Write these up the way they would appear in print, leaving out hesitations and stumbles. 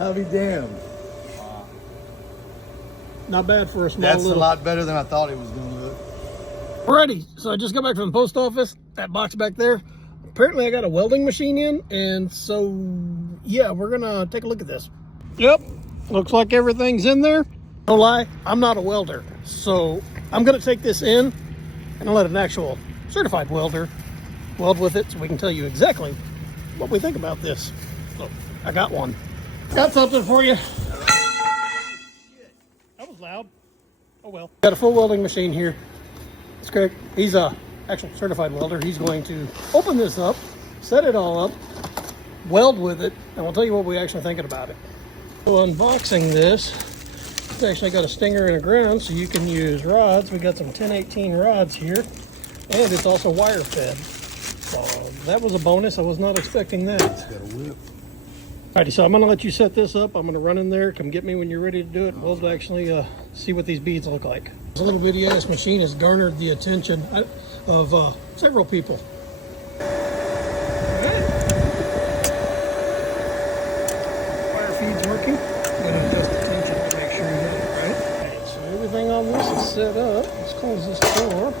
I'll be damned. Not bad for a small That's little... a lot better than I thought it was going to look. Alrighty, so I just got back from the post office. That box back there. Apparently I got a welding machine in, and so yeah, we're gonna take a look at this. Yep, looks like everything's in there. No lie, I'm not a welder, so I'm gonna take this in and let an actual certified welder weld with it so we can tell you exactly what we think about this. So I got one. Got something for you. That was loud. Oh well. Got a full welding machine here. It's Craig. He's a actual certified welder. He's going to open this up, set it all up, weld with it, and we'll tell you what we're actually thinking about it. So unboxing this, it's actually got a stinger and a ground, so you can use rods. We got some 1018 rods here, and it's also wire fed. So that was a bonus. I was not expecting that. It's got a whip. Alrighty, so I'm gonna let you set this up. I'm gonna run in there, come get me when you're ready to do it. We'll actually see what these beads look like. This little bitty ass machine has garnered the attention of several people. Alright. Wire feed's working. I'm gonna adjust the tension to make sure you get it right. Alright, so everything on this is set up. Let's close this door.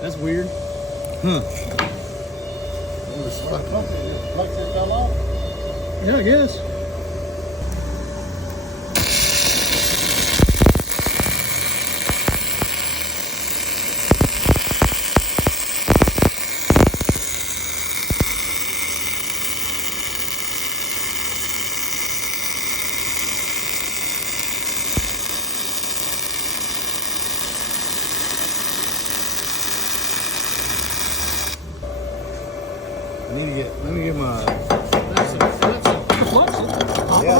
That's weird. Yeah, I guess. Let me get my... Yeah,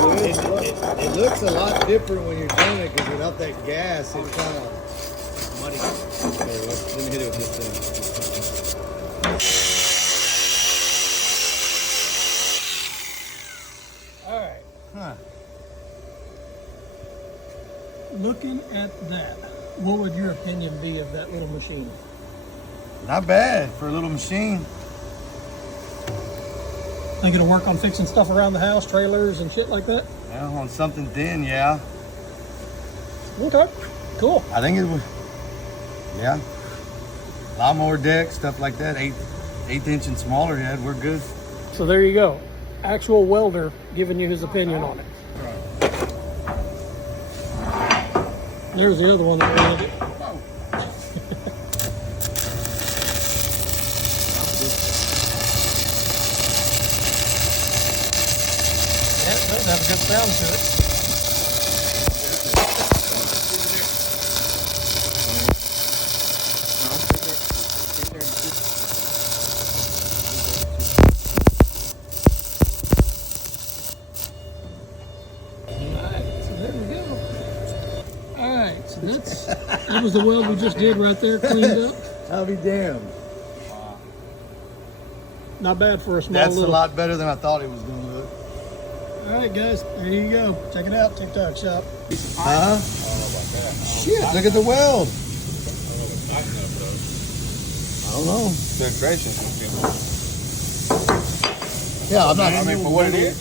it looks a lot different when you're doing it because without that gas, it's kind of muddy. Okay, let me hit it with this thing. All right. Huh. Looking at that, what would your opinion be of that little machine? Not bad for a little machine. Think it'll work on fixing stuff around the house, trailers and shit like that? Yeah, on something thin, yeah. Okay, cool. I think it would, yeah. Lawnmower deck, stuff like that, eighth inch and smaller head, we're good. So there you go. Actual welder giving you his opinion on it. There's the other one that wanted it. Yeah, it does have a good sound to it. Alright, so that was the weld we just did right there, cleaned up. I'll be damned. Not bad for a small That's little... a lot better than I thought it was going to look. Alright guys, there you go. Check it out, TikTok shop. Huh? Shit, look at the weld. I don't know. Filtration. Yeah, I'm not... I mean, for what it is.